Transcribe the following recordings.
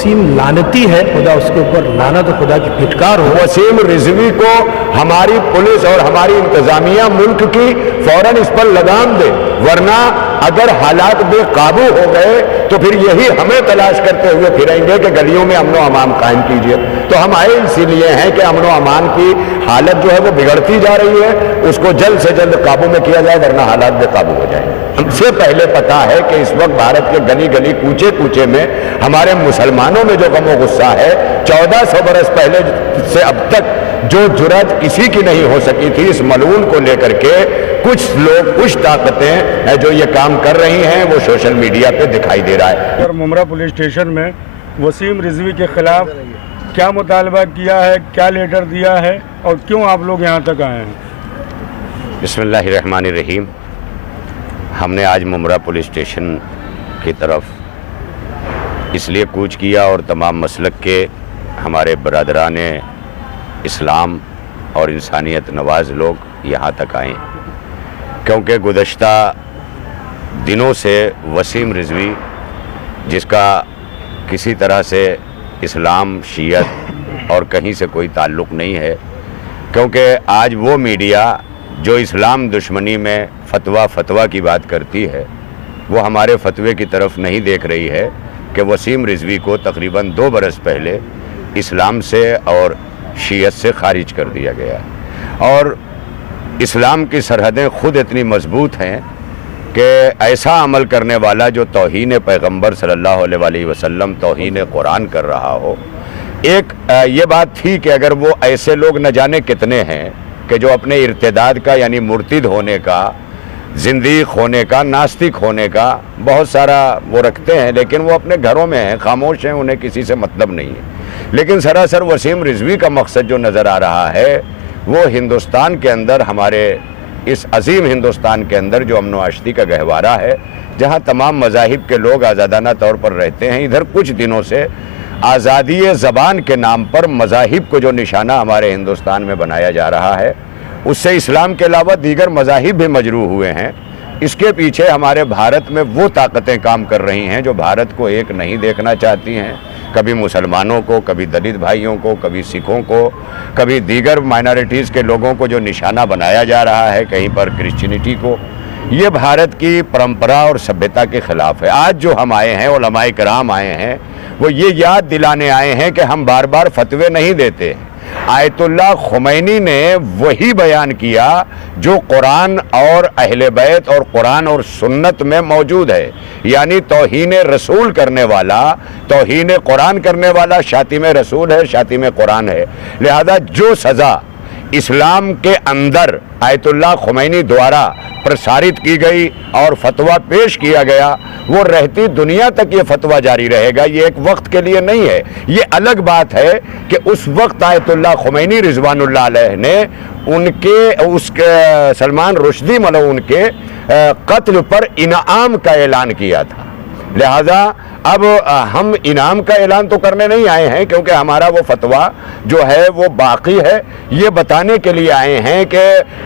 वसीम लानती है, खुदा उसके ऊपर लानत और खुदा की फिटकार हो। वसीम रिजवी को हमारी पुलिस और हमारी इंतजामिया मुल्क की फौरन इस पर लगाम दे, वरना अगर हालात बेकाबू हो गए तो फिर यही हमें तलाश करते हुए फिरेंगे कि गलियों में अमन व अमान कायम कीजिए। तो हम आए इसीलिए हैं कि अमन व अमान की हालत जो है वो बिगड़ती जा रही है, उसको जल्द से जल्द काबू में किया जाए, वरना हालात बेकाबू हो जाएंगे। हमसे पहले पता है कि इस वक्त भारत के गली गली कूचे कूचे में हमारे मुसलमानों में जो गम व गुस्सा है, 1400 बरस पहले से अब तक जो जुर्रत किसी की नहीं हो सकी थी, इस मलून को लेकर के कुछ लोग, कुछ ताकतें जो ये काम कर रही हैं, वो सोशल मीडिया पे दिखाई दे रहा है। और मुमरा पुलिस स्टेशन में वसीम रिजवी के खिलाफ क्या मुतालबा किया है, क्या लेटर दिया है और क्यों आप लोग यहाँ तक आए हैं? बिस्मिल्लाहिर्रहमानिर्रहीम। हमने आज मुमरा पुलिस स्टेशन की तरफ इसलिए कूच किया और तमाम मसलक के हमारे बरदरान इस्लाम और इंसानियत नवाज लोग यहाँ तक आए, क्योंकि गुज़श्ता दिनों से वसीम रिजवी, जिसका किसी तरह से इस्लाम, शियत और कहीं से कोई ताल्लुक़ नहीं है, क्योंकि आज वो मीडिया जो इस्लाम दुश्मनी में फतवा की बात करती है, वो हमारे फतवे की तरफ नहीं देख रही है कि वसीम रिजवी को तकरीबन 2 बरस पहले इस्लाम से और शियत से खारिज कर दिया गया। और इस्लाम की सरहदें ख़ुद इतनी मजबूत हैं कि ऐसा अमल करने वाला जो तौहीन पैगम्बर सल्लल्लाहु अलैहि वसल्लम, तौहीन कुरान कर रहा हो, एक ये बात थी कि अगर वो ऐसे लोग न जाने कितने हैं कि जो अपने इर्तिदाद का यानी मुर्तिद होने का, ज़िंदीक़ होने का, नास्तिक होने का बहुत सारा वो रखते हैं, लेकिन वो अपने घरों में हैं, खामोश हैं, उन्हें किसी से मतलब नहीं है। लेकिन सरासर वसीम रिजवी का मकसद जो नज़र आ रहा है, वो हिंदुस्तान के अंदर, हमारे इस अजीम हिंदुस्तान के अंदर जो अमन व आशती का गहवारा है, जहाँ तमाम मज़ाहिब के लोग आज़ादाना तौर पर रहते हैं, इधर कुछ दिनों से आज़ादी ज़बान के नाम पर मज़ाहिब को जो निशाना हमारे हिंदुस्तान में बनाया जा रहा है, उससे इस्लाम के अलावा दीगर मज़ाहिब भी मजरूह हुए हैं। इसके पीछे हमारे भारत में वो ताकतें काम कर रही हैं जो भारत को एक नहीं देखना चाहती हैं। कभी मुसलमानों को, कभी दलित भाइयों को, कभी सिखों को, कभी दीगर माइनॉरिटीज़ के लोगों को जो निशाना बनाया जा रहा है, कहीं पर क्रिश्चियनिटी को। ये भारत की परंपरा और सभ्यता के ख़िलाफ़ है। आज जो हम आए हैं, उलमाए किराम आए हैं, वो ये याद दिलाने आए हैं कि हम बार बार फतवे नहीं देते। आयतुल्लाह खुमैनी ने वही बयान किया जो कुरान और अहले बैत और कुरान और सुन्नत में मौजूद है, यानी तौहीन रसूल करने वाला, तौहीन कुरान करने वाला शातिम रसूल है, शातिम कुरान है। लिहाजा जो सज़ा इस्लाम के अंदर आयतुल्लाह खुमैनी द्वारा प्रसारित की गई और फतवा पेश किया गया, वो रहती दुनिया तक ये फतवा जारी रहेगा। ये एक वक्त के लिए नहीं है। ये अलग बात है कि उस वक्त आयतुल्लाह खुमैनी रिजवानुल्लाह अलैह ने उसके सलमान रुश्दी मलऊन के कत्ल पर इनाम का ऐलान किया था। लिहाजा अब हम इनाम का ऐलान तो करने नहीं आए हैं, क्योंकि हमारा वो फतवा जो है वो बाकी है। ये बताने के लिए आए हैं कि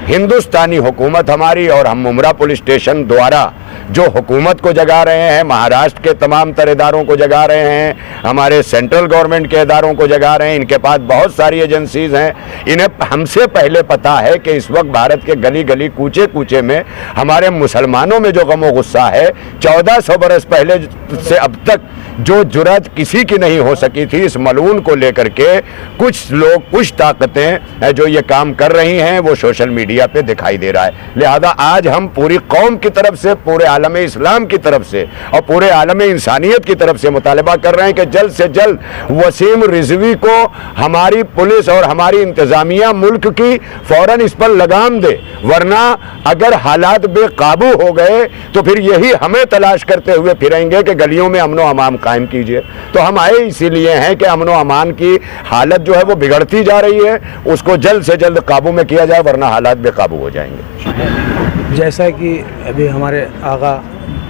हिंदुस्तानी हुकूमत हमारी और हम मुमरा पुलिस स्टेशन द्वारा जो हुकूमत को जगा रहे हैं, महाराष्ट्र के तमाम तर इदारों को जगा रहे हैं, हमारे सेंट्रल गवर्नमेंट के इदारों को जगा रहे हैं। इनके पास बहुत सारी एजेंसीज़ हैं। इन्हें हमसे पहले पता है कि इस वक्त भारत के गली गली कूचे कूचे में हमारे मुसलमानों में जो गम व गुस्सा है, 1400 बरस पहले से अब तक जो जुर्रत किसी की नहीं हो सकी थी, इस मलून को लेकर के कुछ लोग, कुछ ताकतें जो ये काम कर रही हैं, वो सोशल मीडिया पे दिखाई दे रहा है। लिहाजा आज हम पूरी कौम की तरफ से, पूरे आलम इस्लाम की तरफ से और पूरे आलम इंसानियत की तरफ से मुतालबा कर रहे हैं कि जल्द से जल्द वसीम रिजवी को हमारी पुलिस और हमारी इंतजामिया मुल्क की फौरन इस पर लगाम दे, वरना अगर हालात बेकाबू हो गए तो फिर यही हमें तलाश करते हुए फिरेंगे कि गलियों में अमन व अमान कायम कीजिए। तो हम आए इसीलिए हैं कि अमन व अमान की हालत जो है वो बिगड़ती जा रही है, उसको जल्द से जल्द काबू में किया जाए, वरना हालात बेकाबू हो जाएंगे। जैसा कि अभी हमारे आगा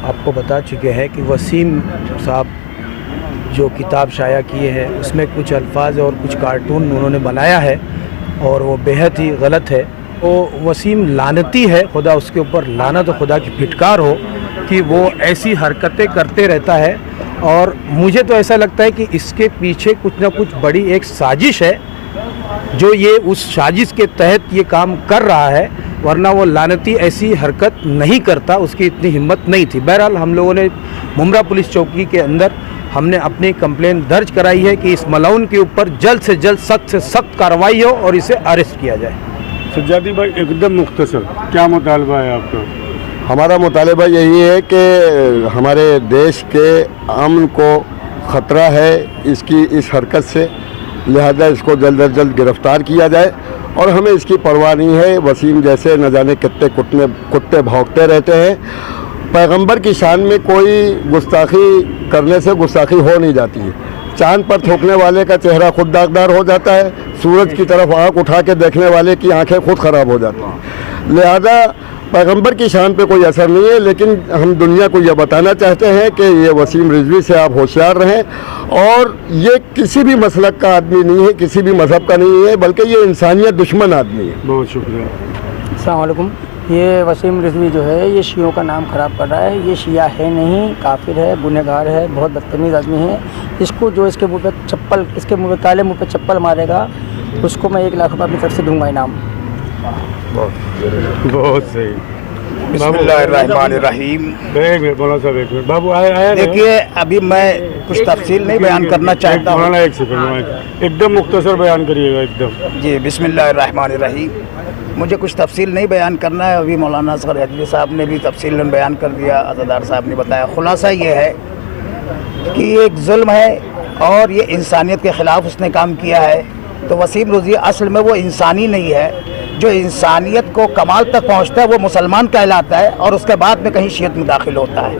आपको बता चुके हैं कि वसीम साहब जो किताब शाया किए हैं, उसमें कुछ अल्फाज और कुछ कार्टून उन्होंने बनाया है और वो बेहद ही गलत है। वो वसीम लानती है, खुदा उसके ऊपर लानत और खुदा की फिटकार हो कि वो ऐसी हरकतें करते रहता है اور مجھے تو ایسا لگتا ہے کہ اس کے پیچھے کچھ نہ کچھ بڑی ایک سازش ہے جو یہ اس سازش کے تحت یہ کام کر رہا ہے، ورنہ وہ لعنتی ایسی حرکت نہیں کرتا، اس کی اتنی ہمت نہیں تھی۔ بہرحال ہم لوگوں نے ممرا پولیس چوکی کے اندر ہم نے اپنی کمپلین درج کرائی ہے کہ اس ملعون کے اوپر جلد سے جلد سخت سے سخت کارروائی ہو اور اسے اریسٹ کیا جائے۔ سجادی بھائی ایک دم مختصر کیا مطالبہ ہے آپ کا؟ ہمارا مطالبہ یہی ہے کہ ہمارے دیش کے امن کو خطرہ ہے اس کی اس حرکت سے، لہذا اس کو جلد از جلد گرفتار کیا جائے، اور ہمیں اس کی پرواہ نہیں ہے۔ وسیم جیسے نہ جانے کتنے کتے بھونکتے رہتے ہیں۔ پیغمبر کی شان میں کوئی گستاخی کرنے سے گستاخی ہو نہیں جاتی ہے۔ چاند پر تھوکنے والے کا چہرہ خود داغدار ہو جاتا ہے، سورج کی طرف آنکھ اٹھا کے دیکھنے والے کی آنکھیں خود خراب ہو جاتی ہیں۔ لہذا پیغمبر کی شان پہ کوئی اثر نہیں ہے، لیکن ہم دنیا کو یہ بتانا چاہتے ہیں کہ یہ وسیم رضوی سے آپ ہوشیار رہیں، اور یہ کسی بھی مسلک کا آدمی نہیں ہے، کسی بھی مذہب کا نہیں ہے، بلکہ یہ انسانیت دشمن آدمی ہے۔ بہت شکریہ۔ السلام علیکم۔ یہ وسیم رضوی جو ہے یہ شیعوں کا نام خراب کر رہا ہے، یہ شیعہ ہے نہیں، کافر ہے، گنہگار ہے، بہت بدتمیز آدمی ہے۔ اس کو جو اس کے منہ پہ اس کے منہ پہ کالے منہ پہ چپل مارے گا، اس کو میں 1 لاکھ روپے اپنی طرف سے دوں گا انعام۔ بہت صحیح۔ بسم اللہ الرحمن الرحیم۔ ایک منٹ مولانا صاحب، ایک منٹ بابو آئے۔ دیکھیے ابھی میں کچھ تفصیل نہیں بیان کرنا چاہتا ہوں۔ مولانا ایک سیکنڈ، ایک دم مختصر بیان کریے گا ایک دم۔ جی بسم اللہ الرحمن الرحیم۔ مجھے کچھ تفصیل نہیں بیان کرنا ہے، ابھی مولانا اصغر اجلی صاحب نے بھی تفصیل بیان کر دیا، عزادار صاحب نے بتایا۔ خلاصہ یہ ہے کہ یہ ایک ظلم ہے اور یہ انسانیت کے خلاف اس نے کام کیا ہے۔ تو وسیم رضوی اصل میں وہ انسانی نہیں ہے، جو انسانیت کو کمال تک پہنچتا ہے وہ مسلمان کہلاتا ہے، اور اس کے بعد میں کہیں شیعت میں داخل ہوتا ہے۔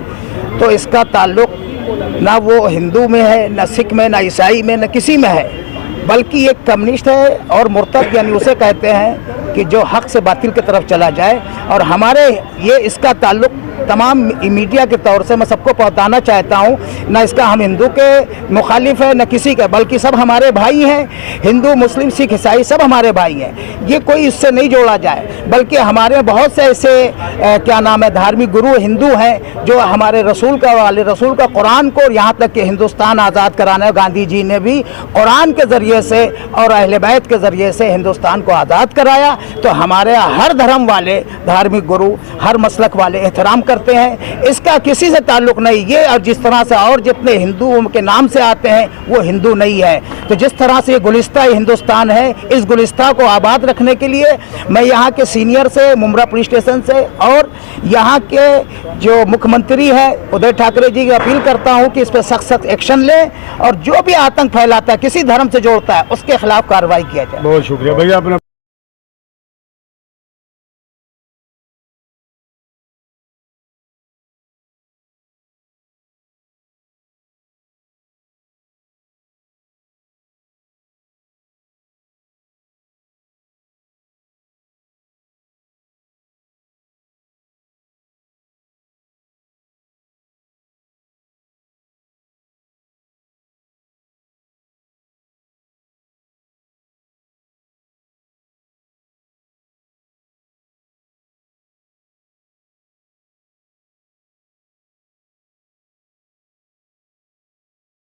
تو اس کا تعلق نہ وہ ہندو میں ہے، نہ سکھ میں، نہ عیسائی میں، نہ کسی میں ہے، بلکہ یہ کمیونسٹ ہے اور مرتد، یعنی اسے کہتے ہیں کہ جو حق سے باطل کی طرف چلا جائے۔ اور ہمارے یہ اس کا تعلق تمام میڈیا کے طور سے میں سب کو بتانا چاہتا ہوں، نہ اس کا ہم ہندو کے مخالف ہے نہ کسی کا، بلکہ سب ہمارے بھائی ہیں، ہندو مسلم سکھ عیسائی سب ہمارے بھائی ہیں۔ یہ کوئی اس سے نہیں جوڑا جائے، بلکہ ہمارے بہت سے ایسے کیا نام ہے دھارمک گرو ہندو ہیں جو ہمارے رسول کا قرآن کو، اور یہاں تک کہ ہندوستان آزاد کرانے گاندھی جی نے بھی قرآن کے ذریعے سے اور اہل بیت کے ذریعے سے ہندوستان کو آزاد کرایا۔ تو ہمارے ہر دھرم والے، دھارمک گرو، ہر مسلک والے احترام کرتے ہیں، اس کا کسی سے تعلق نہیں۔ یہ اور جس طرح سے اور جتنے ہندو کے نام سے آتے ہیں وہ ہندو نہیں ہے۔ تو جس طرح سے یہ گلستہ ہندوستان ہے، اس گلستہ کو آباد رکھنے کے لیے میں یہاں کے سینئر سے، ممرا پولیس اسٹیشن سے، اور یہاں کے جو مکھ منتری ہیں ادھے ٹھاکرے جی کی اپیل کرتا ہوں کہ اس پہ سخت سخت ایکشن لیں، اور جو بھی آتنک پھیلاتا ہے، کسی دھرم سے جوڑتا ہے، اس کے خلاف کارروائی کیا جائے۔ بہت شکریہ بھیا۔